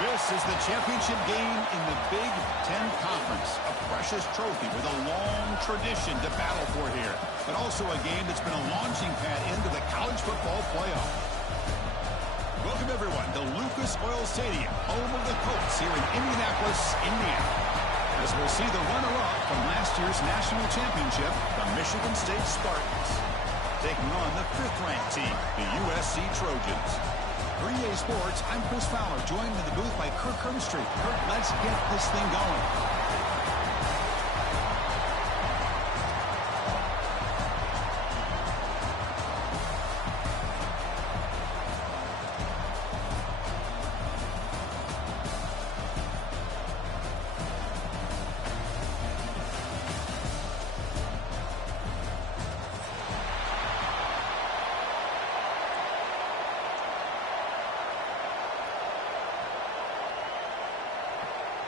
This is the championship game in the Big Ten Conference. A precious trophy with a long tradition to battle for here. But also a game that's been a launching pad into the college football playoff. Welcome, everyone, to Lucas Oil Stadium, home of the Colts here in Indianapolis, Indiana. As we'll see the runner-up from last year's national championship, the Michigan State Spartans, taking on the 5th-ranked team, the USC Trojans. For EA Sports, I'm Chris Fowler, joined in the booth by Kirk Herbstreit. Kirk, let's get this thing going.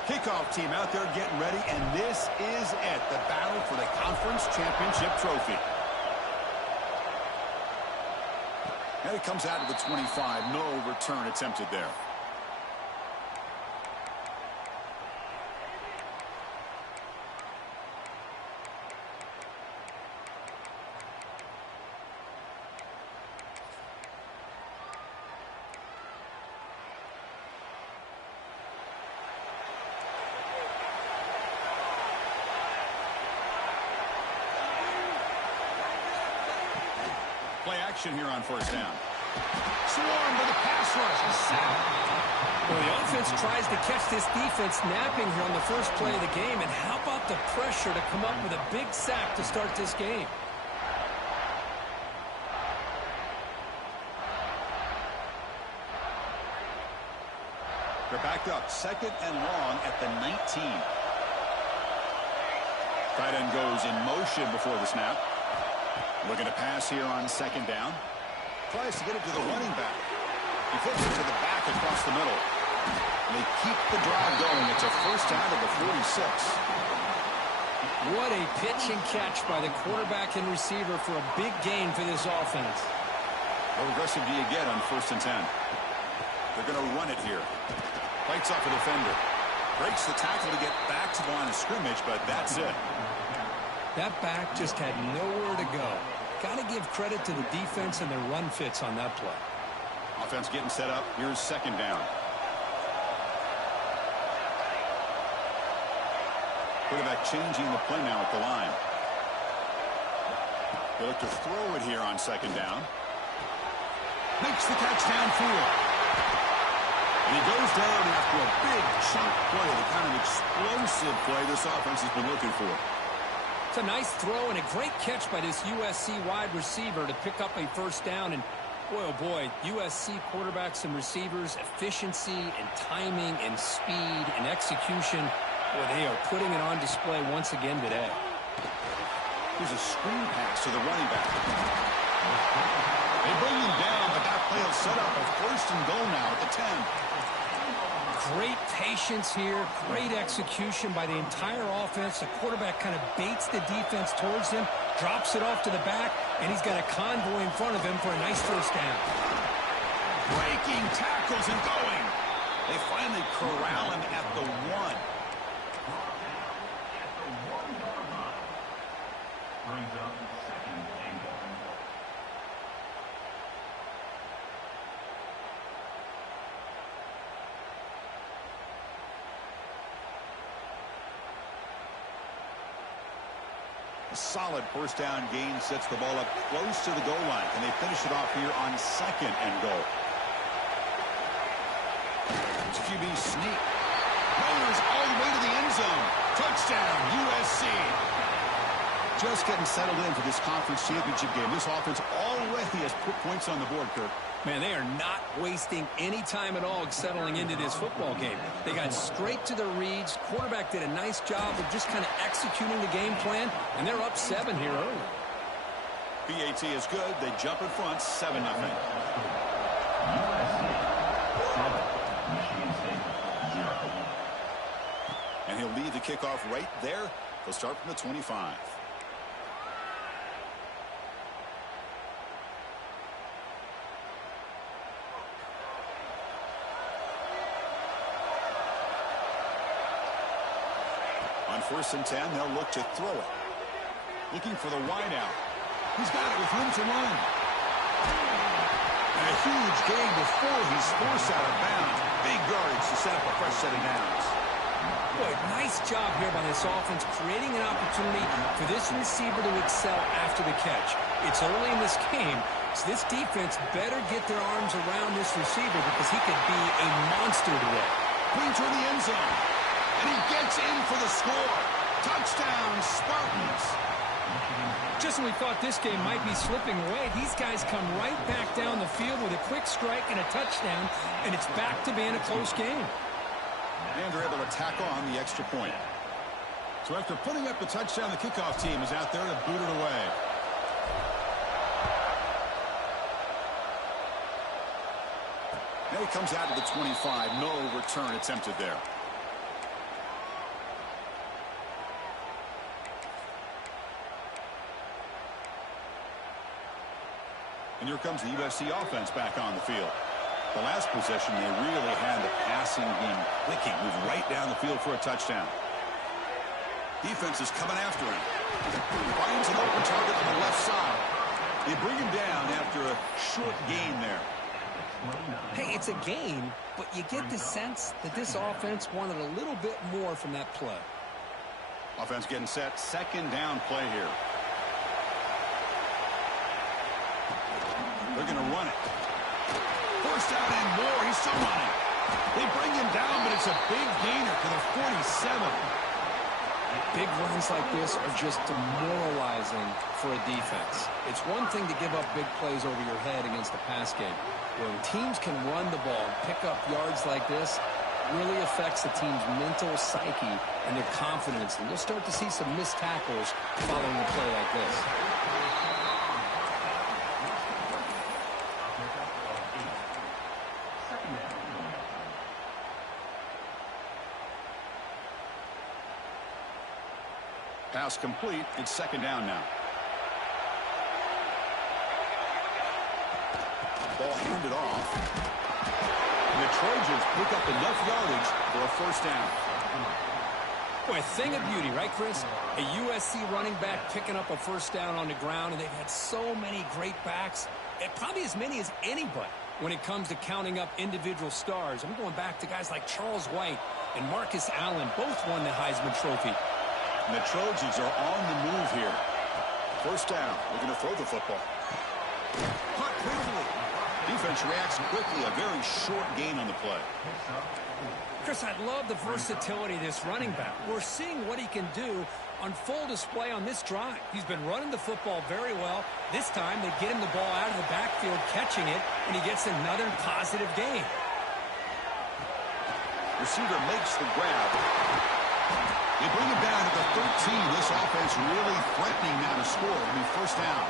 Kickoff team out there getting ready, and this is it, the battle for the conference championship trophy. And it comes out of the 25, no return attempted there. Play action here on first down. Swarmed with a pass rush. A sack. Well, the offense tries to catch this defense napping here on the first play of the game. And how about the pressure to come up with a big sack to start this game? They're backed up. 2nd and long at the 19. Tight end goes in motion before the snap. Looking to pass here on 2nd down. Tries to get it to the running back. He flips it to the back across the middle. And they keep the drive going. It's a first down to the 46. What a pitch and catch by the quarterback and receiver for a big gain for this offense. How aggressive do you get on 1st and 10? They're going to run it here. Fights off a defender. Breaks the tackle to get back to the line of scrimmage, but that's it. That back just had nowhere to go. Got to give credit to the defense and their run fits on that play. Offense getting set up. Here's 2nd down. Quarterback changing the play now at the line. They look to throw it here on 2nd down. Makes the catch downfield. And he goes down after a big chunk play, the kind of explosive play this offense has been looking for. It's a nice throw and a great catch by this USC wide receiver to pick up a first down. And boy, oh boy, USC quarterbacks and receivers, efficiency and timing and speed and execution. Boy, they are putting it on display once again today. Here's a screen pass to the running back. They bring him down, but that play will set up a 1st and goal now at the 10. Great patience here, great execution by the entire offense. The quarterback kind of baits the defense towards him, drops it off to the back, and he's got a convoy in front of him for a nice first down. Breaking tackles and going. They finally corral him at the 1. Brings up 2nd and goal. A solid first down gain sets the ball up close to the goal line. Can they finish it off here on 2nd and goal? It's QB sneak. Runners all the way to the end zone. Touchdown, USC. Just getting settled in for this conference championship game. This offense already has put points on the board, Kirk. Man, they are not wasting any time at all settling into this football game. They got straight to the reads. Quarterback did a nice job of just kind of executing the game plan, and they're up 7 here early. PAT is good. They jump in front, 7-0. And he'll lead the kickoff right there. They'll start from the 25. 1st and 10, they'll look to throw it. Looking for the wide out. He's got it with room to run. And a huge gain before he's forced out of bounds. Big yardage to set up a fresh set of downs. Boy, nice job here by this offense, creating an opportunity for this receiver to excel after the catch. It's early in this game, so this defense better get their arms around this receiver because he could be a monster today. Brings her in the end zone. And he gets in for the score. Touchdown, Spartans. Just when we thought this game might be slipping away, these guys come right back down the field with a quick strike and a touchdown, and it's back to being a close game. And they're able to tack on the extra point. So after putting up the touchdown, the kickoff team is out there to boot it away. Now he comes out to the 25. No return attempted there. And here comes the USC offense back on the field. The last possession, they really had the passing game clicking, move right down the field for a touchdown. Defense is coming after him. Finds an open target on the left side. They bring him down after a short gain there. Hey, it's a gain, but you get the sense that this offense wanted a little bit more from that play. Offense getting set. 2nd down play here. They're going to run it. 1st down and more. He's still running. They bring him down, but it's a big gainer to the 47. Big runs like this are just demoralizing for a defense. It's one thing to give up big plays over your head against the pass game. When teams can run the ball and pick up yards like this, it really affects the team's mental psyche and their confidence. And you'll start to see some missed tackles following a play like this. Pass complete. It's 2nd down now. Ball handed off. And the Trojans pick up enough yardage for a 1st down. Boy, a thing of beauty, right, Chris? A USC running back picking up a 1st down on the ground, and they've had so many great backs, and probably as many as anybody when it comes to counting up individual stars. I'm going back to guys like Charles White and Marcus Allen. Both won the Heisman Trophy. And the Trojans are on the move here. 1st down. They're going to throw the football. Caught quickly. Defense reacts quickly. A very short gain on the play. Chris, I love the versatility of this running back. We're seeing what he can do on full display on this drive. He's been running the football very well. This time, they get him the ball out of the backfield, catching it, and he gets another positive gain. Receiver makes the grab. They bring him down to the 13. This offense really threatening now to score. It'll be 1st down.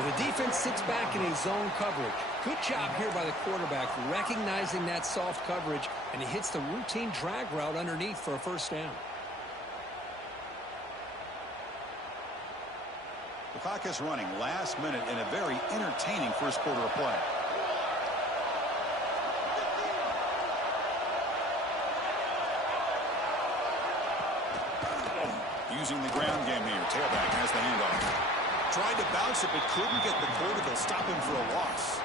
The defense sits back in a zone coverage. Good job here by the quarterback, recognizing that soft coverage, and he hits the routine drag route underneath for a 1st down. The clock is running last minute in a very entertaining 1st quarter of play. Using the ground game here. Tailback has the handoff. Tried to bounce it, but couldn't get the quarter. They'll stop him for a loss.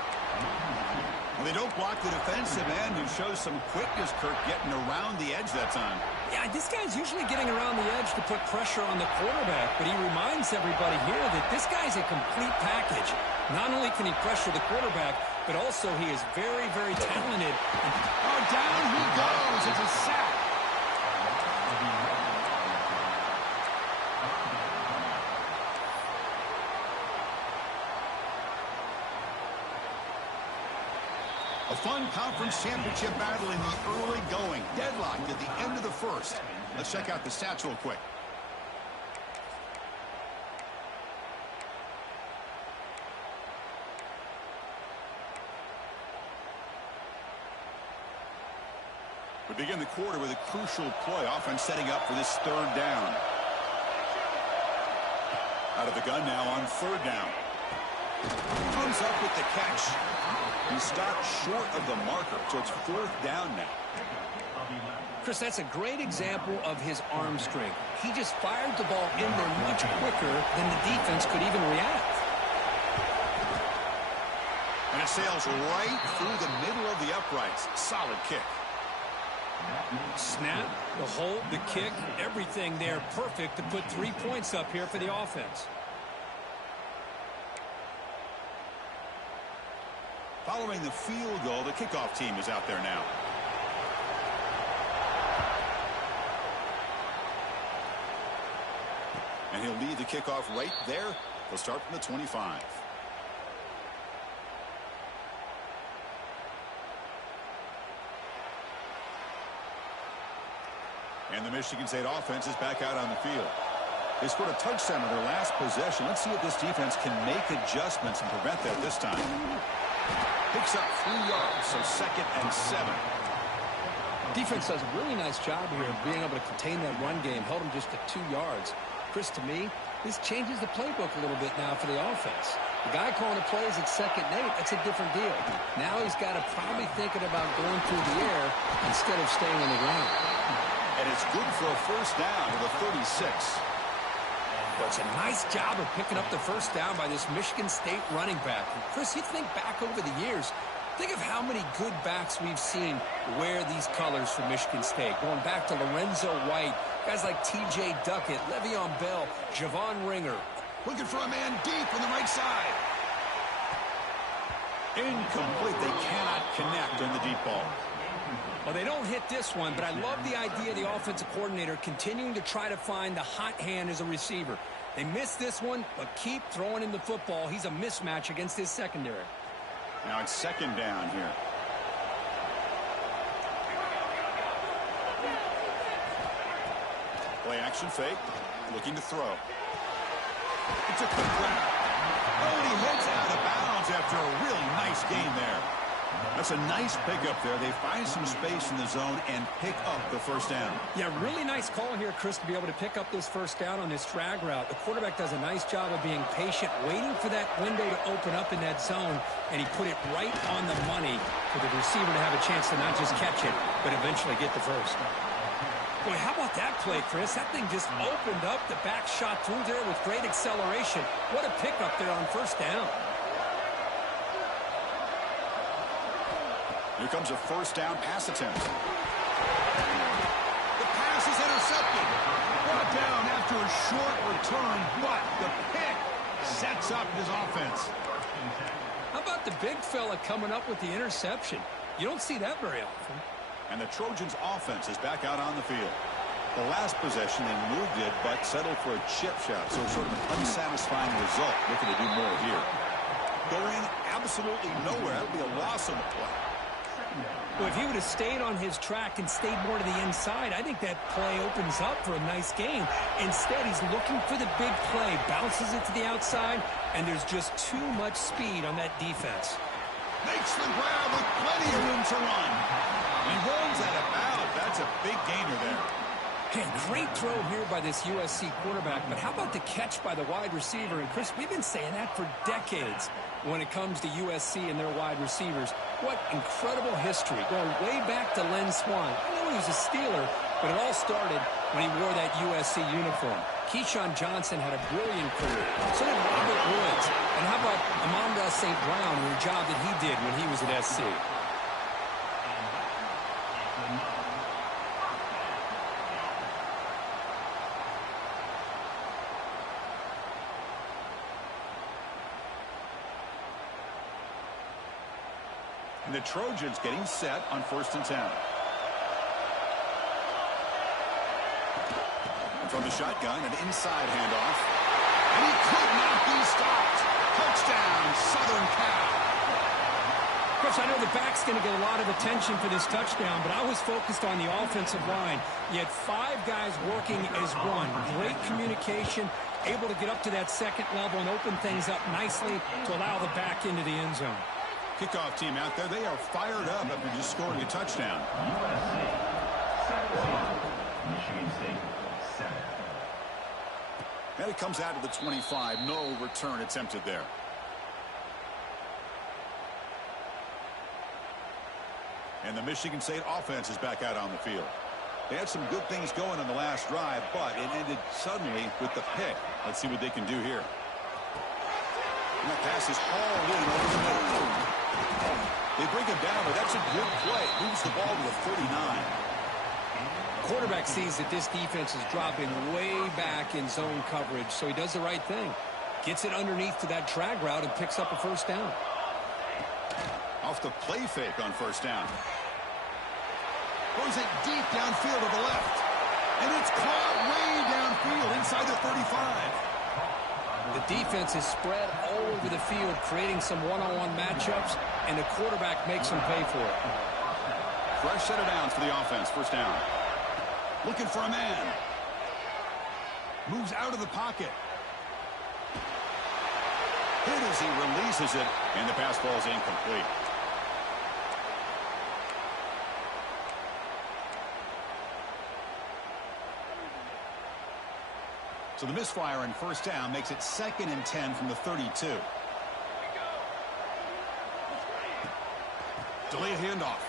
Well, they don't block the defensive end, who shows some quickness, Kirk, getting around the edge that time. Yeah, this guy's usually getting around the edge to put pressure on the quarterback, but he reminds everybody here that this guy's a complete package. Not only can he pressure the quarterback, but also he is very, very talented. Oh, down he goes. It's a sack. A fun conference championship battle in the early going. Deadlocked at the end of the 1st. Let's check out the stats real quick. We begin the quarter with a crucial play. Offense setting up for this 3rd down. Out of the gun now on 3rd down. Comes up with the catch. He stopped short of the marker, so it's 4th down now. Chris, that's a great example of his arm strength. He just fired the ball in there much quicker than the defense could even react. And it sails right through the middle of the uprights. Solid kick. Snap, the hold, the kick, everything there perfect to put 3 points up here for the offense. Following the field goal, the kickoff team is out there now. And he'll lead the kickoff right there. They'll start from the 25. And the Michigan State offense is back out on the field. They scored a touchdown on their last possession. Let's see if this defense can make adjustments and prevent that this time. Picks up 3 yards, so 2nd and 7. Defense does a really nice job here of being able to contain that run game. Held them just to 2 yards. Chris, to me, this changes the playbook a little bit now for the offense. The guy calling the plays at 2nd and 8, that's a different deal. Now he's got to probably thinking about going through the air instead of staying on the ground. And it's good for a 1st down to the 36. Well, it's a nice job of picking up the 1st down by this Michigan State running back. And Chris, you think back over the years, think of how many good backs we've seen wear these colors for Michigan State. Going back to Lorenzo White, guys like T.J. Duckett, Le'Veon Bell, Javon Ringer. Looking for a man deep on the right side. Incomplete. They cannot connect on the deep ball. Well, they don't hit this one, but I love the idea of the offensive coordinator continuing to try to find the hot hand as a receiver. They missed this one, but keep throwing him the football. He's a mismatch against his secondary. Now it's 2nd down here. Play action fake. Looking to throw. It's a quick grab. Oh, and he heads out of bounds after a really nice gain there. That's a nice pickup there. They find some space in the zone and pick up the 1st down. Yeah, really nice call here, Chris, to be able to pick up this 1st down on this drag route. The quarterback does a nice job of being patient, waiting for that window to open up in that zone, and he put it right on the money for the receiver to have a chance to not just catch it, but eventually get the 1st. Boy, how about that play, Chris? That thing just opened up. The back shot through there with great acceleration. What a pickup there on 1st down. Here comes a 1st down pass attempt. The pass is intercepted. Brought down after a short return, but the pick sets up his offense. How about the big fella coming up with the interception? You don't see that very often. And the Trojans' offense is back out on the field. The last possession, they moved it, but settled for a chip shot, so sort of an unsatisfying result. Looking to do more here. Going absolutely nowhere. That would be a loss on the play. Well, if he would have stayed on his track and stayed more to the inside, I think that play opens up for a nice game. Instead, he's looking for the big play, bounces it to the outside, and there's just too much speed on that defense. Makes the grab with plenty of room to run. He runs out of bounds. That's a big gainer there. Okay, great throw here by this USC quarterback, but how about the catch by the wide receiver? And Chris, we've been saying that for decades when it comes to USC and their wide receivers. What incredible history, going way back to Len Swan. I know he was a Steeler, but it all started when he wore that USC uniform. Keyshawn Johnson had a brilliant career. So did Robert Woods. And how about Amon-Ra St. Brown and the job that he did when he was at SC? And the Trojans getting set on 1st and 10. And from the shotgun, an inside handoff. And he could not be stopped. Touchdown, Southern Cal. Chris, I know the back's going to get a lot of attention for this touchdown, but I was focused on the offensive line. You had 5 guys working as one. Great communication, able to get up to that 2nd level and open things up nicely to allow the back into the end zone. Kickoff team out there, they are fired up after just scoring a touchdown. USC 17, Michigan State 7. And it comes out of the 25. No return attempted there. And the Michigan State offense is back out on the field. They had some good things going on the last drive, but it ended suddenly with the pick. Let's see what they can do here. And that pass is hauled in over the middle. They bring him down, but that's a good play. Moves the ball to the 39. Quarterback sees that this defense is dropping way back in zone coverage, so he does the right thing. Gets it underneath to that drag route and picks up a first down. Off the play fake on first down. Throws it deep downfield to the left. And it's caught way downfield inside the 35. The defense is spread all over the field, creating some one-on-one matchups, and the quarterback makes them pay for it. Fresh set of downs for the offense. First down. Looking for a man. Moves out of the pocket. Hit as he releases it, and the pass ball is incomplete. So the misfire on first down makes it 2nd and 10 from the 32. Delayed handoff.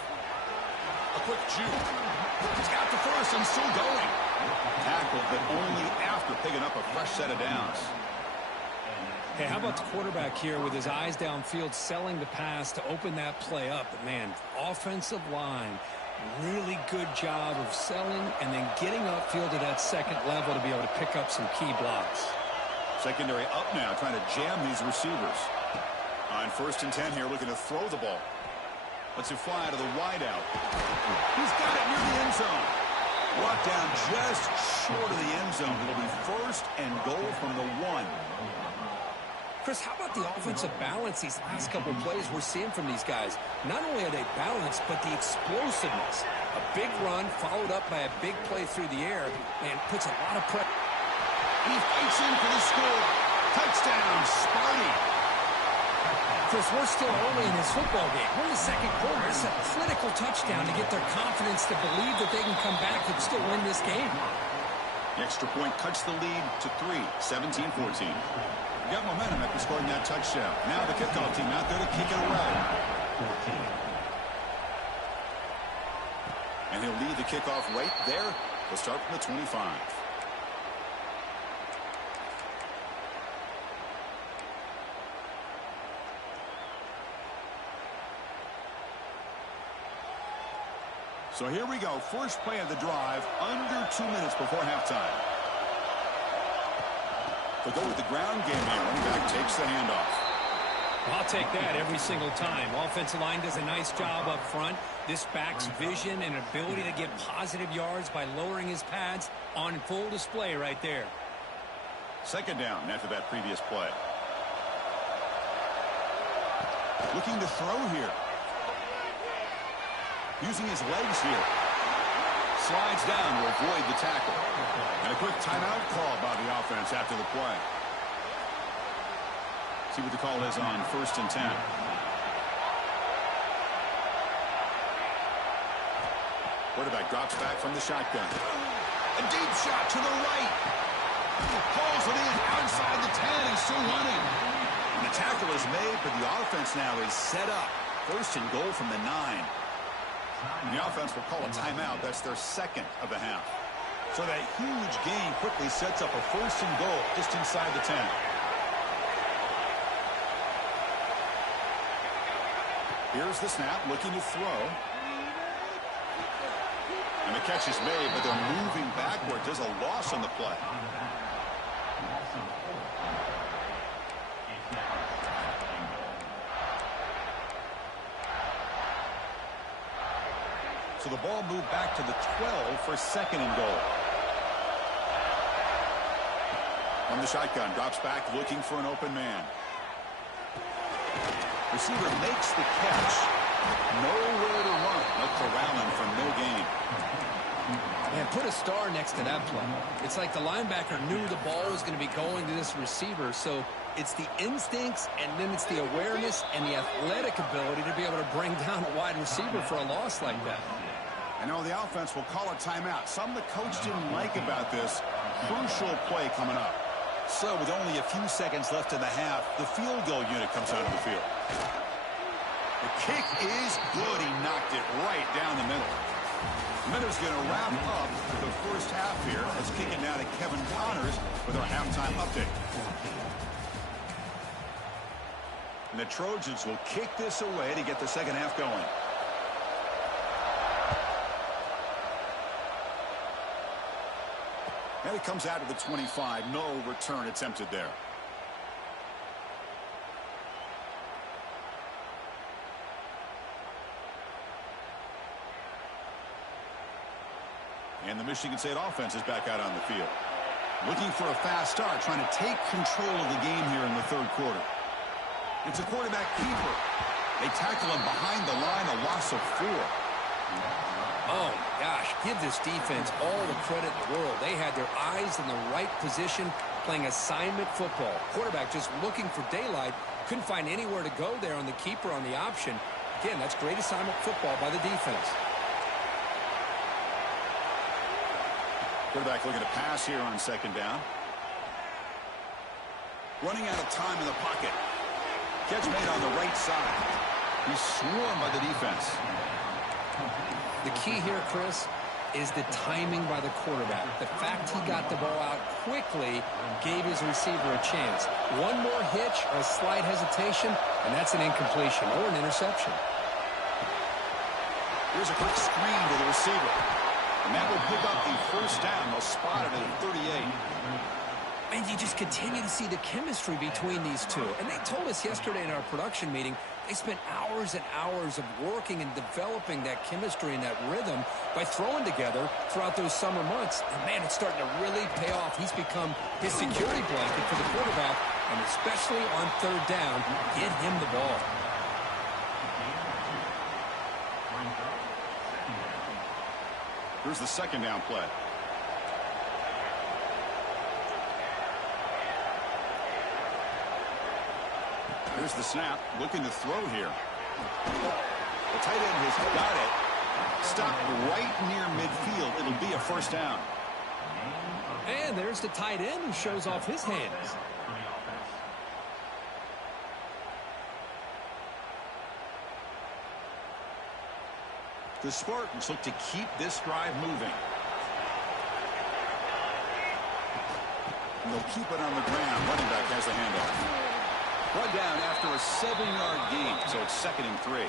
A quick juke. He's got the first and still going. Tackled, but only after picking up a fresh set of downs. Hey, how about the quarterback here with his eyes downfield, selling the pass to open that play up? But, man, offensive line, really good job of selling and then getting upfield to that second level to be able to pick up some key blocks. Secondary up now, trying to jam these receivers. On 1st and 10 here, looking to throw the ball. Lets it fly to the wideout. He's got it near the end zone. Brought down just short of the end zone. It'll be 1st and goal from the 1. Chris, how about the offensive balance these last couple of plays we're seeing from these guys? Not only are they balanced, but the explosiveness. A big run followed up by a big play through the air and puts a lot of pressure. And he fights in for the score. Touchdown, Sparty. Chris, we're still early in this football game. We're in the second quarter. It's a critical touchdown to get their confidence to believe that they can come back and still win this game. The extra point cuts the lead to 3, 17-14. Got momentum after scoring that touchdown. Now the kickoff team out there to kick it away. And he'll lead the kickoff right there. We'll start from the 25. So here we go. First play of the drive, under 2 minutes before halftime. They'll go with the ground game here. Running back takes the handoff. I'll take that every single time. Offensive line does a nice job up front. This back's vision and ability to get positive yards by lowering his pads on full display right there. 2nd down after that previous play. Looking to throw here. Using his legs here. Slides down to avoid the tackle. And a quick timeout call by the offense after the play. See what the call is on 1st and 10. Quarterback drops back from the shotgun. A deep shot to the right. Pulls it in outside the 10 and still running. And the tackle is made, but the offense now is set up. 1st and goal from the 9. And the offense will call a timeout. That's their 2nd of the half. So that huge gain quickly sets up a 1st and goal just inside the 10. Here's the snap, looking to throw. And the catch is made, but they're moving backwards. There's a loss on the play. So the ball moved back to the 12 for 2nd and goal. From the shotgun, drops back looking for an open man. Receiver makes the catch. Nowhere to run. No corralling for no gain. Man, put a star next to that play. It's like the linebacker knew the ball was going to be going to this receiver, so it's the instincts and then it's the awareness and the athletic ability to be able to bring down a wide receiver for a loss like that. I know the offense will call a timeout. Something the coach didn't like about this. Crucial play coming up. So with only a few seconds left in the half, the field goal unit comes out of the field. The kick is good. He knocked it right down the middle. Minnows going to wrap up the first half here. Let's kick it now to Kevin Connors with our halftime update. And the Trojans will kick this away to get the second half going. And it comes out to the 25. No return attempted there. And the Michigan State offense is back out on the field. Looking for a fast start, trying to take control of the game here in the third quarter. It's a quarterback keeper. They tackle him behind the line, a loss of 4. Oh, gosh, give this defense all the credit in the world. They had their eyes in the right position, playing assignment football. Quarterback just looking for daylight. Couldn't find anywhere to go there on the keeper on the option. Again, that's great assignment football by the defense. Quarterback looking to pass here on second down. Running out of time in the pocket. Catch made on the right side. He's swarmed by the defense. The key here, Chris, is the timing by the quarterback. The fact he got the ball out quickly gave his receiver a chance. One more hitch or a slight hesitation, and that's an incompletion or an interception. Here's a quick screen to the receiver. And that will pick up the first down. They'll spot it at 38. And you just continue to see the chemistry between these two. And they told us yesterday in our production meeting, they spent hours and hours of working and developing that chemistry and that rhythm by throwing together throughout those summer months. And, man, it's starting to really pay off. He's become his security blanket for the quarterback, and especially on third down, get him the ball. Here's the second down play. Here's the snap. Looking to throw here. The tight end has got it. Stopped right near midfield. It'll be a first down. And there's the tight end who shows off his hands. The Spartans look to keep this drive moving. And they'll keep it on the ground. Running back has the handoff. Run down after a 7-yard gain, so it's 2nd and 3.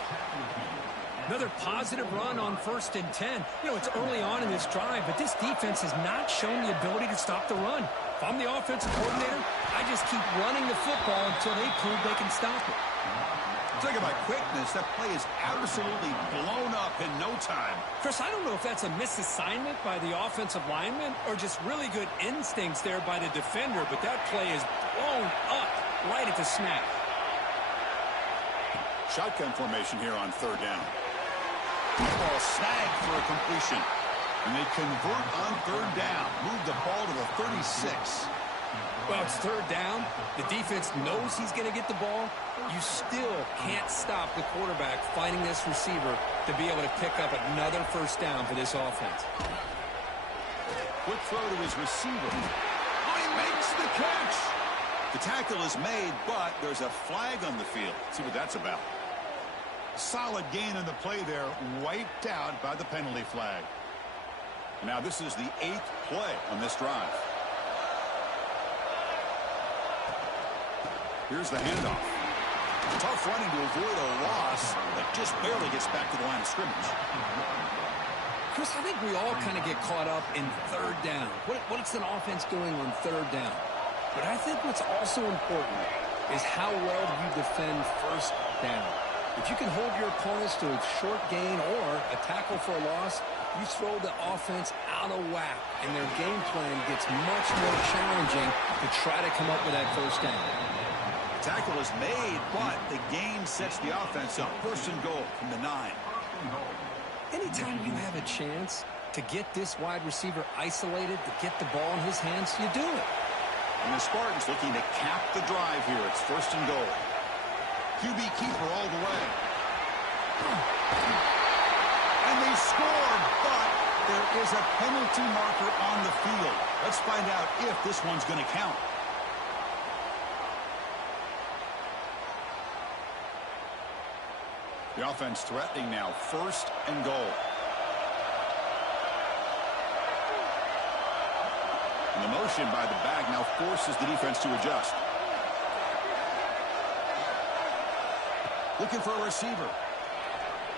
Another positive run on 1st and 10. You know, it's early on in this drive, but this defense has not shown the ability to stop the run. If I'm the offensive coordinator, I just keep running the football until they prove they can stop it. Talk about quickness. That play is absolutely blown up in no time. Chris, I don't know if that's a misassignment by the offensive lineman or just really good instincts there by the defender, but that play is blown up right at the snap. Shotgun formation here on third down. Ball snagged for a completion. And they convert on third down. Move the ball to the 36. Well, it's third down. The defense knows he's going to get the ball. You still can't stop the quarterback finding this receiver to be able to pick up another first down for this offense. Quick throw to his receiver. Oh, he makes the catch. The tackle is made, but there's a flag on the field. Let's see what that's about. Solid gain on the play there, wiped out by the penalty flag. And now this is the 8th play on this drive. Here's the handoff. Tough running to avoid a loss that just barely gets back to the line of scrimmage. Chris, I think we all kind of get caught up in third down. What's an offense doing on third down? But I think what's also important is how well you defend first down. If you can hold your opponents to a short gain or a tackle for a loss, you throw the offense out of whack, and their game plan gets much more challenging to try to come up with that first down. Tackle is made, but the gain sets the offense up. 1st and goal from the 9. Anytime you have a chance to get this wide receiver isolated, to get the ball in his hands, you do it. And the Spartans looking to cap the drive here. It's 1st and goal. QB keeper all the way. And they scored, but there is a penalty marker on the field. Let's find out if this one's going to count. The offense threatening now, 1st and goal. And the motion by the back now forces the defense to adjust. Looking for a receiver.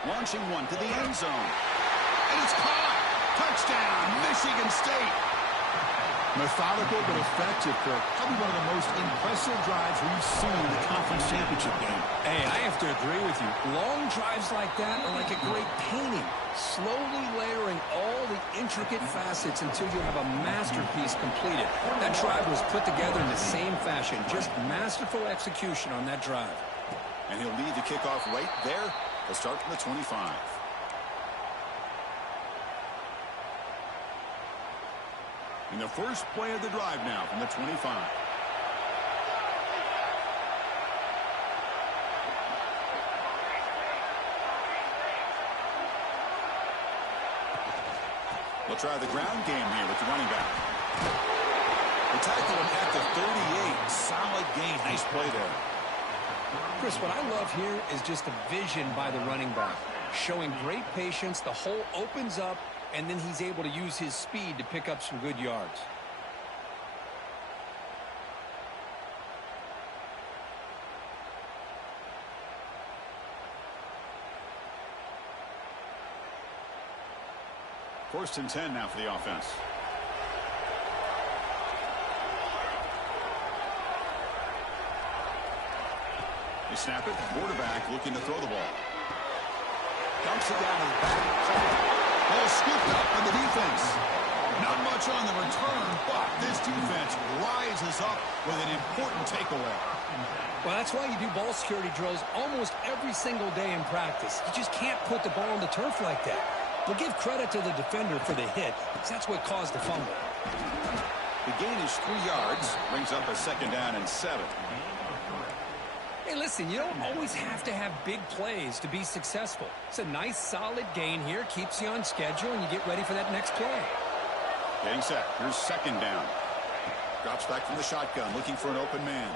Launching one to the end zone. And it's caught. Touchdown, Michigan State. Methodical but effective, Kirk. Probably one of the most impressive drives we've seen in the conference championship game. Hey, I have to agree with you. Long drives like that are like a great painting. Slowly layering all the intricate facets until you have a masterpiece completed. That drive was put together in the same fashion. Just masterful execution on that drive. And he'll lead the kickoff right there. They'll start from the 25. In the first play of the drive now from the 25. They'll try the ground game here with the running back. They tackle him at the 38. Solid gain. Nice play there. Chris, what I love here is just the vision by the running back. Showing great patience. The hole opens up, and then he's able to use his speed to pick up some good yards. First and 10 now for the offense. They snap it. Quarterback looking to throw the ball. Dumps it down to the back. Ball scooped up by the defense. Not much on the return, but this defense rises up with an important takeaway. Well, that's why you do ball security drills almost every single day in practice. You just can't put the ball on the turf like that. But give credit to the defender for the hit, because that's what caused the fumble. The gain is 3 yards. Brings up a 2nd down and 7. Hey, listen, you don't always have to have big plays to be successful. It's a nice, solid gain here. Keeps you on schedule, and you get ready for that next play. Getting set. Here's 2nd down. Drops back from the shotgun, looking for an open man.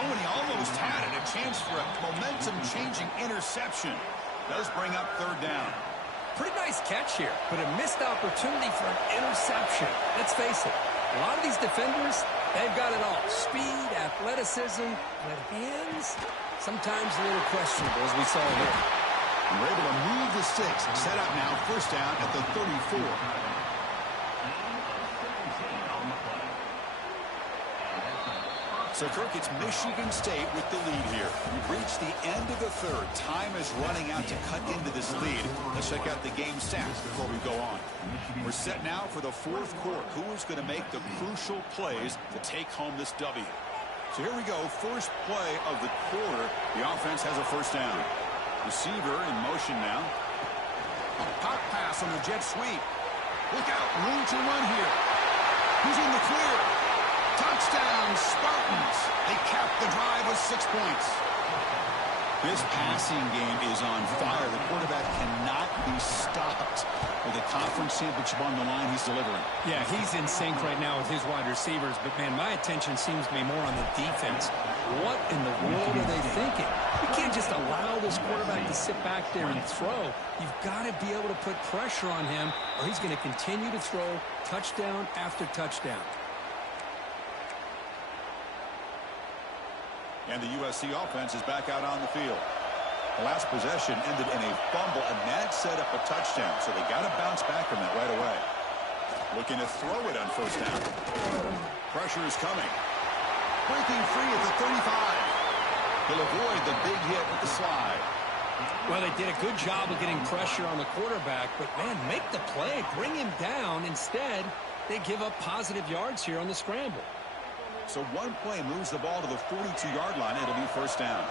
Oh, and he almost had it. A chance for a momentum-changing interception. Does bring up 3rd down. Pretty nice catch here, but a missed opportunity for an interception. Let's face it, a lot of these defenders, they've got it all. Speed, athleticism, but hands, sometimes a little questionable, as we saw here. And we're able to move the sticks. Set up now, 1st down at the 34. So, Kirk, it's Michigan State with the lead here. We've reached the end of the 3rd. Time is running out to cut into this lead. Let's check out the game stats before we go on. We're set now for the 4th quarter. Who is going to make the crucial plays to take home this W? So here we go. First play of the quarter. The offense has a 1st down. Receiver in motion now. Pop pass on the jet sweep. Look out. Room to run here. Who's in the clear? Touchdown, Spartans. They cap the drive with 6 points. This passing game is on fire. The quarterback cannot be stopped. With the conference championship on the line, he's delivering. Yeah, he's in sync right now with his wide receivers. But, man, my attention seems to be more on the defense. What in the world are they thinking? You can't just allow this quarterback to sit back there and throw. You've got to be able to put pressure on him, or he's going to continue to throw touchdown after touchdown. And the USC offense is back out on the field. The last possession ended in a fumble, and that set up a touchdown. So they got to bounce back from that right away. Looking to throw it on 1st down. Pressure is coming. Breaking free at the 35. He'll avoid the big hit with the slide. Well, they did a good job of getting pressure on the quarterback, but, man, make the play. Bring him down. Instead, they give up positive yards here on the scramble. So one play moves the ball to the 42-yard line. It'll be 1st down.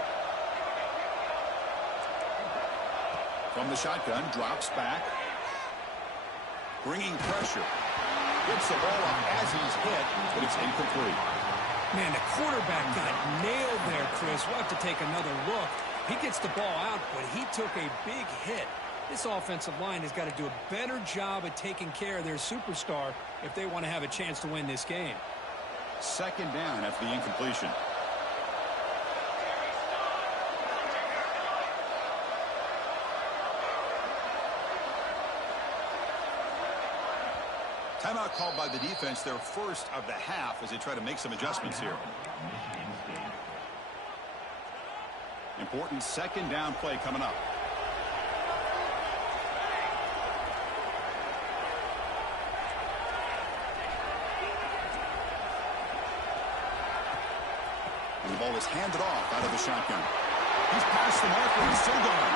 From the shotgun, drops back. Bringing pressure. Gets the ball up as he's hit, but it's incomplete. Man, the quarterback got nailed there, Chris. We'll have to take another look. He gets the ball out, but he took a big hit. This offensive line has got to do a better job at taking care of their superstar if they want to have a chance to win this game. 2nd down after the incompletion. Timeout called by the defense, their first of the half, as they try to make some adjustments here. Important second down play coming up. And the ball is handed off out of the shotgun. He's past the marker and still going.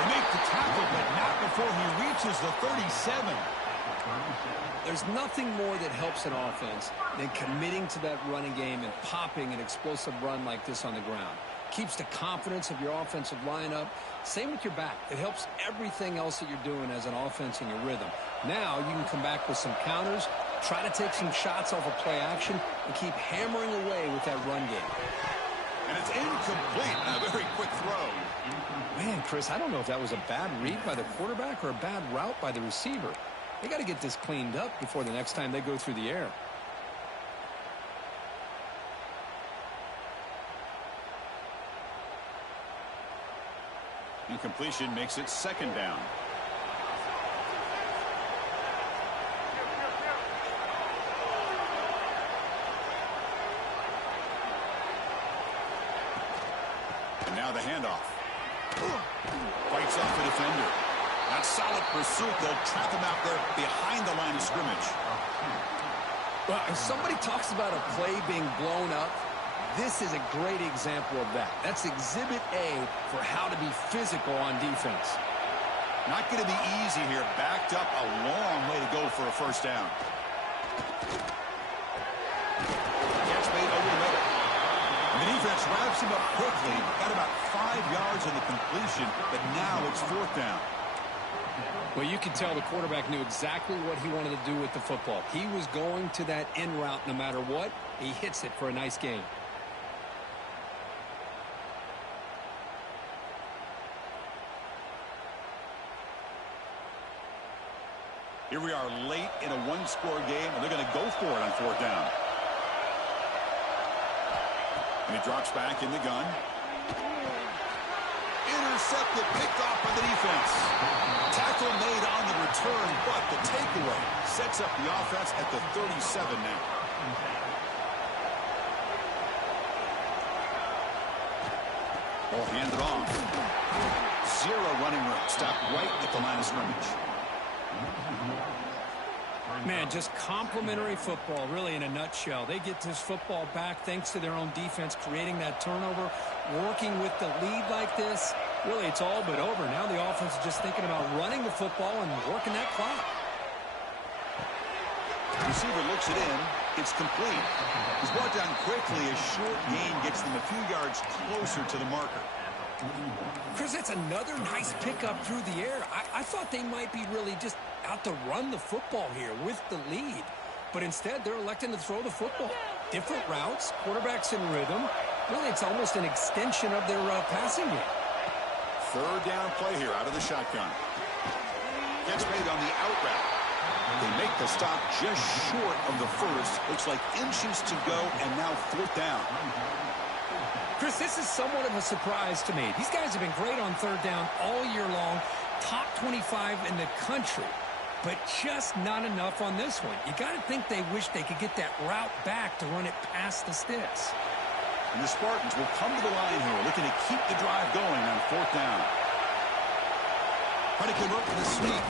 They make the tackle, but not before he reaches the 37. There's nothing more that helps an offense than committing to that running game and popping an explosive run like this on the ground. Keeps the confidence of your offensive lineup. Same with your back. It helps everything else that you're doing as an offense in your rhythm. Now you can come back with some counters, try to take some shots off of play action, and keep hammering away with that run game. And it's incomplete. A very quick throw. Man, Chris, I don't know if that was a bad read by the quarterback or a bad route by the receiver. They got to get this cleaned up before the next time they go through the air. Incompletion makes it second down. And now the handoff. Fights off a defender. That's solid pursuit. They'll trap him out there behind the line of scrimmage. Well, if somebody talks about a play being blown up, this is a great example of that. That's Exhibit A for how to be physical on defense. Not going to be easy here. Backed up a long way to go for a first down. Catch made over the middle. And the defense wraps him up quickly. Got about 5 yards on the completion, but now it's fourth down. Well, you can tell the quarterback knew exactly what he wanted to do with the football. He was going to that in route no matter what. He hits it for a nice gain. Here we are late in a one-score game, and they're going to go for it on fourth down. And he drops back in the gun. Intercepted, picked off by the defense. Tackle made on the return, but the takeaway sets up the offense at the 37 now. Ball handed off. Zero running room. Stopped right at the line of scrimmage. Man, just complimentary football, really, in a nutshell. They get this football back thanks to their own defense, creating that turnover, working with the lead like this. Really, it's all but over. Now the offense is just thinking about running the football and working that clock. Receiver looks it in. It's complete. He's brought down quickly. A short gain gets them a few yards closer to the marker. Chris, that's another nice pickup through the air. I thought they might be really just out to run the football here with the lead. But instead, they're electing to throw the football. Different routes, quarterbacks in rhythm. Really, it's almost an extension of their passing game. Third down play here out of the shotgun. Gets made on the out route. They make the stop just short of the first. Looks like inches to go, and now fourth down. Chris, this is somewhat of a surprise to me. These guys have been great on third down all year long. Top 25 in the country, but just not enough on this one. You got to think they wish they could get that route back to run it past the sticks. And the Spartans will come to the line here, looking to keep the drive going on fourth down. Try to convert with a sweep.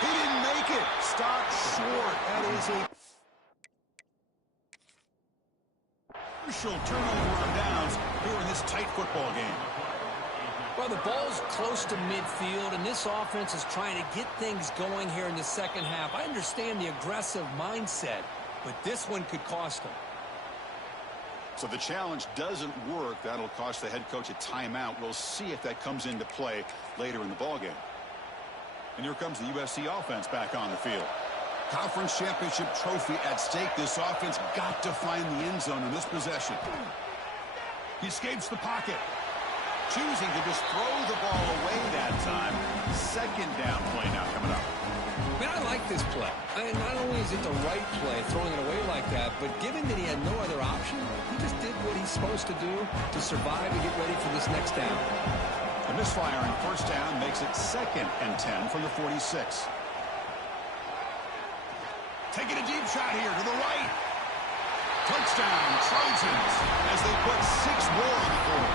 He didn't make it. Stop short. That is a crucial turnover on downs here in this tight football game. Well, the ball's close to midfield, and this offense is trying to get things going here in the second half. I understand the aggressive mindset, but this one could cost them. So the challenge doesn't work. That'll cost the head coach a timeout. We'll see if that comes into play later in the ballgame. And here comes the USC offense back on the field. Conference championship trophy at stake. This offense got to find the end zone in this possession. He escapes the pocket. Choosing to just throw the ball away that time. Second down play now coming up. Man, I like this play. Not only is it the right play, throwing it away like that, but given that he had no other option, he just did what he's supposed to do to survive and get ready for this next down. A misfire on first down makes it 2nd and 10 from the 46. Taking a deep shot here to the right. Touchdown, Trojans, as they put 6 more on the board.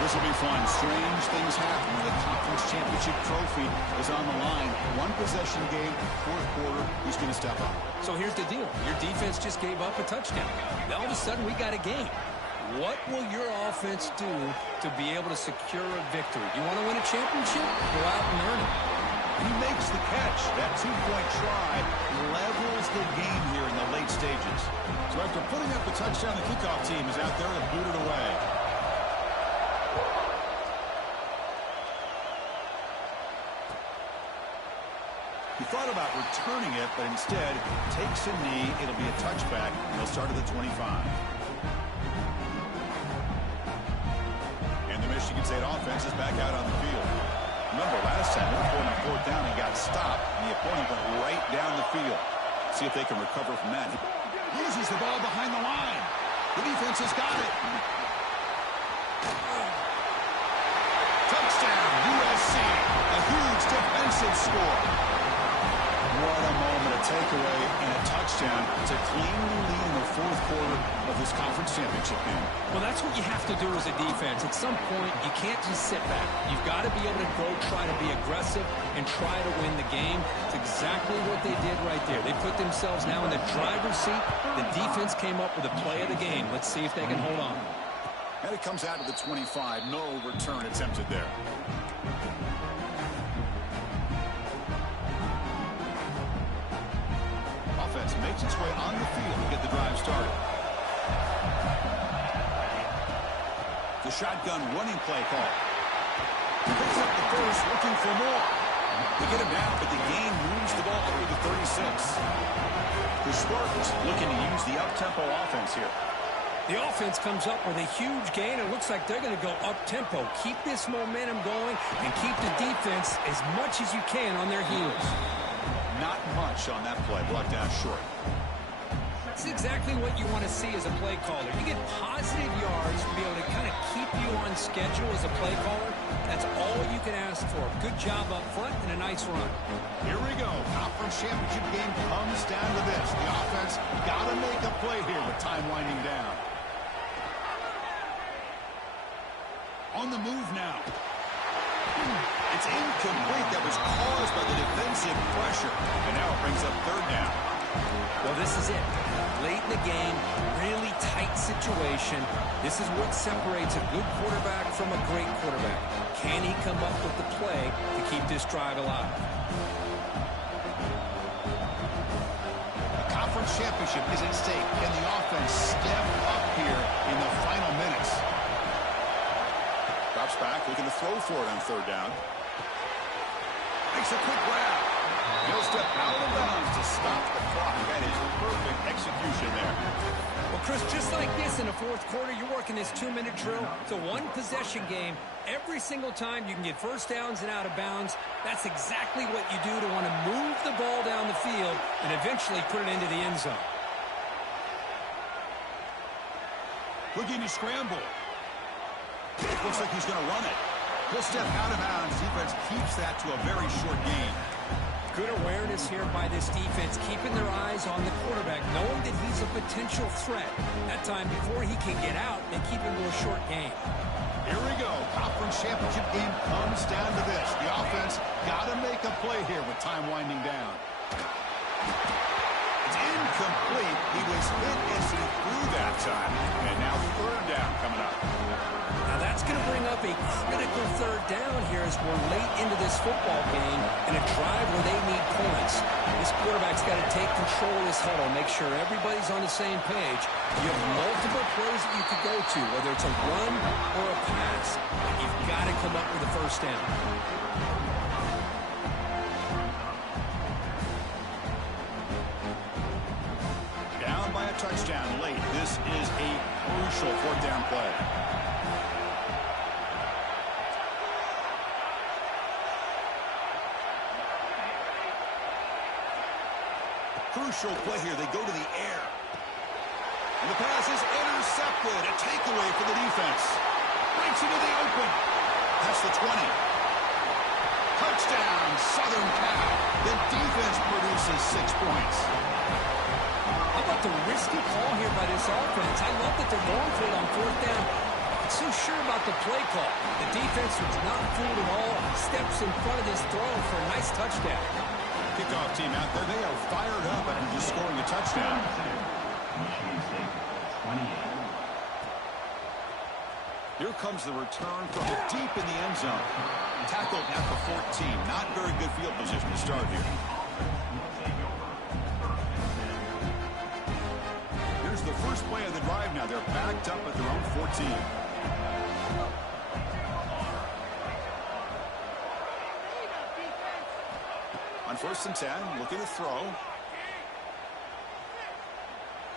This will be fun. Strange things happen when the conference championship trophy is on the line. One possession game, fourth quarter, who's going to step up? So here's the deal. Your defense just gave up a touchdown. Now all of a sudden we got a game. What will your offense do to be able to secure a victory? You want to win a championship? Go out and earn it. He makes the catch. That 2-point try levels the game here in the late stages. So after putting up the touchdown, the kickoff team is out there to boot it away. He thought about returning it, but instead takes a knee. It'll be a touchback, and he'll start at the 25. And the Michigan State offense is back out on the field. Remember, last time, on 4th down, he got stopped, and the opponent went right down the field. See if they can recover from that. He loses the ball behind the line. The defense has got it. Touchdown, USC. A huge defensive score. What a moment, a takeaway, and a touchdown to cleanly lead in the fourth quarter of this conference championship game. Well, that's what you have to do as a defense. At some point, you can't just sit back. You've got to be able to go try to be aggressive and try to win the game. It's exactly what they did right there. They put themselves now in the driver's seat. The defense came up with a play of the game. Let's see if they can hold on. And it comes out to the 25. No return attempted there. Offense makes its way on the field to get the drive started. The shotgun running play call. Picks up the first, looking for more. They get him down, but the gain moves the ball through the 36. The Spartans looking to use the up-tempo offense here. The offense comes up with a huge gain. It looks like they're going to go up-tempo. Keep this momentum going and keep the defense as much as you can on their heels. Not much on that play. Brought down short. That's exactly what you want to see as a play caller. You get positive yards to be able to kind of keep you on schedule as a play caller. That's all you can ask for. Good job up front and a nice run. Here we go. Conference championship game comes down to this. The offense got to make a play here with time winding down. On the move now. It's incomplete. That was caused by the defensive pressure. And now it brings up 3rd down. Well, this is it. Late in the game, really tight situation. This is what separates a good quarterback from a great quarterback. Can he come up with the play to keep this drive alive? The conference championship is at stake. Can the offense step up here in the final minutes? Drops back, looking to throw for it on 3rd down. Makes a quick grab. He'll step out of bounds to stop the clock. That is perfect execution there. Well, Chris, just like this in the fourth quarter, you're working this 2-minute drill. It's a one-possession game. Every single time you can get first downs and out of bounds, that's exactly what you do to want to move the ball down the field and eventually put it into the end zone. Looking to scramble. Looks like he's going to run it. He'll step out of bounds. Defense keeps that to a very short gain. Good awareness here by this defense, keeping their eyes on the quarterback, knowing that he's a potential threat. That time, before he can get out, they keep him to a short gain. Here we go. Conference championship game comes down to this. The offense got to make a play here with time winding down. It's incomplete. He was hit as he threw that time. And now 3rd down coming up. Now that's going to bring up a critical 3rd down here as we're late into this football game in a drive where they need points. This quarterback's got to take control of this huddle, make sure everybody's on the same page. You have multiple plays that you could go to, whether it's a run or a pass. You've got to come up with a first down. Down by a touchdown late. This is a crucial 4th down play. Crucial play here. They go to the air. And the pass is intercepted. A takeaway for the defense. Breaks into the open. That's the 20. Touchdown, Southern Cal. The defense produces 6 points. How about the risky call here by this offense? I love that they're going for it on 4th down. Not so sure about the play call. The defense was not fooled at all. Steps in front of this throw for a nice touchdown. Kickoff team out there. They are fired up after just scoring a touchdown. Michigan State, 28. Here comes the return from deep in the end zone. Tackled at the 14. Not very good field position to start here. Here's the first play of the drive now. They're backed up at their own 14. On 1st and 10, looking to throw.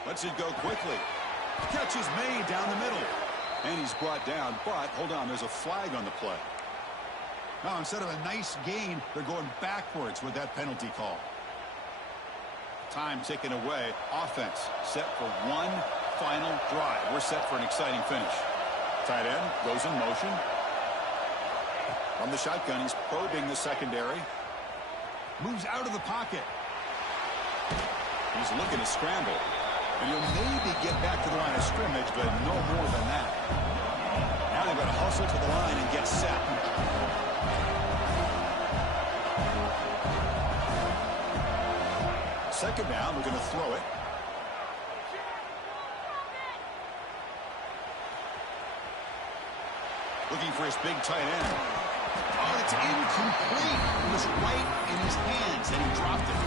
Lets it go quickly. Catch is made down the middle. And he's brought down, but hold on, there's a flag on the play. Now, instead of a nice gain, they're going backwards with that penalty call. Time ticking away. Offense set for one final drive. We're set for an exciting finish. Tight end goes in motion. From the shotgun, he's probing the secondary. Moves out of the pocket. He's looking to scramble. And he'll maybe get back to the line of scrimmage, but no more than that. Now they've got to hustle to the line and get set. Second down, we're going to throw it. Looking for his big tight end. Oh, it's incomplete. It was right in his hands, and he dropped it.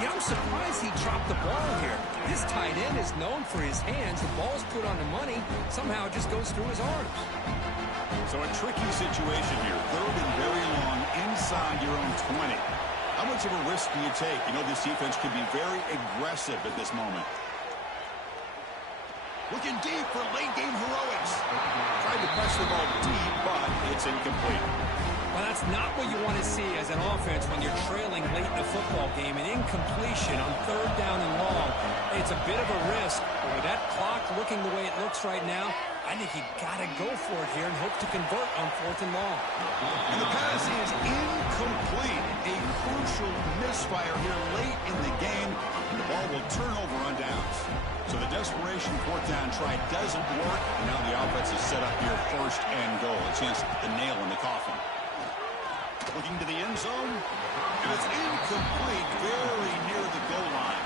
Yeah, I'm surprised he dropped the ball here. This tight end is known for his hands. The ball's put on the money. Somehow it just goes through his arms. So a tricky situation here. 3rd and very long inside your own 20. How much of a risk do you take? You know this defense can be very aggressive at this moment. Looking deep for late game heroics. Tried to press the ball deep, but it's incomplete. Well, that's not what you want to see as an offense when you're trailing late in a football game. An incompletion on 3rd down and long. It's a bit of a risk. But with that clock looking the way it looks right now, I think you got to go for it here and hope to convert on 4th and long. And the pass is incomplete. A crucial misfire here late in the game. And the ball will turn over on downs. So the desperation 4th down try doesn't work. And now the offense is set up here 1st and goal. A chance to put the nail in the coffin. Looking to the end zone. And it's incomplete. Very near the goal line.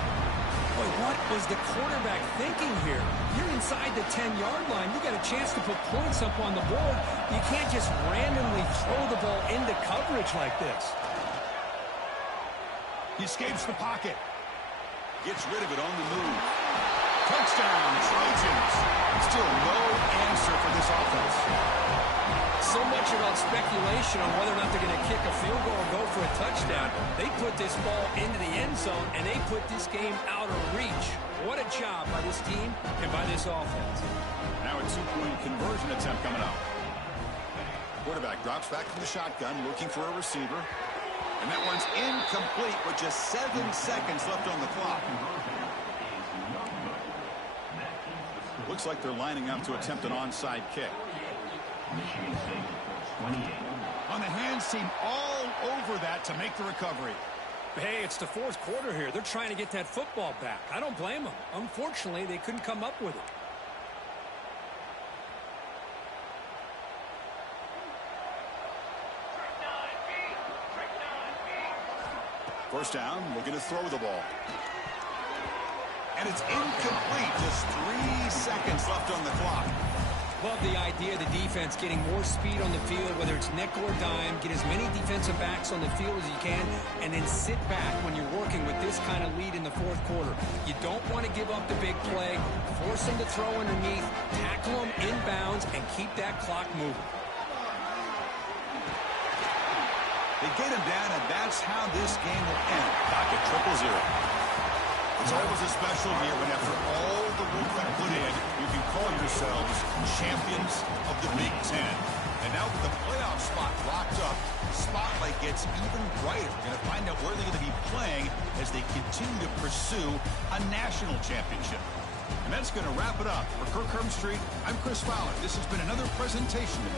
Boy, what was the quarterback thinking here? You're inside the 10-yard line. You got a chance to put points up on the board. You can't just randomly throw the ball into coverage like this. He escapes the pocket. Gets rid of it on the move. Touchdown, Trojans. Still no answer for this offense. So much about speculation on whether or not they're going to kick a field goal or go for a touchdown. They put this ball into the end zone, and they put this game out of reach. What a job by this team and by this offense. Now a 2-point conversion attempt coming up. Quarterback drops back from the shotgun, looking for a receiver. And that one's incomplete with just 7 seconds left on the clock. Looks like they're lining up to attempt an onside kick. Michigan State, 28. On the hands team all over that to make the recovery. Hey, it's the 4th quarter here. They're trying to get that football back. I don't blame them. Unfortunately, they couldn't come up with it. First down, looking to throw the ball. And it's incomplete. Just 3 seconds left on the clock. Love the idea of the defense getting more speed on the field, whether it's nickel or dime, get as many defensive backs on the field as you can, and then sit back when you're working with this kind of lead in the 4th quarter. You don't want to give up the big play, force them to throw underneath, tackle them inbounds, and keep that clock moving. They get him down, and that's how this game will end. Pocket 0-0. It's always a special year when after all the work they put in, you can call yourselves champions of the Big Ten. And now with the playoff spot locked up, spotlight gets even brighter. We're going to find out where they're going to be playing as they continue to pursue a national championship. And that's going to wrap it up. For Kirk Herbstreit, I'm Chris Fowler. This has been another presentation of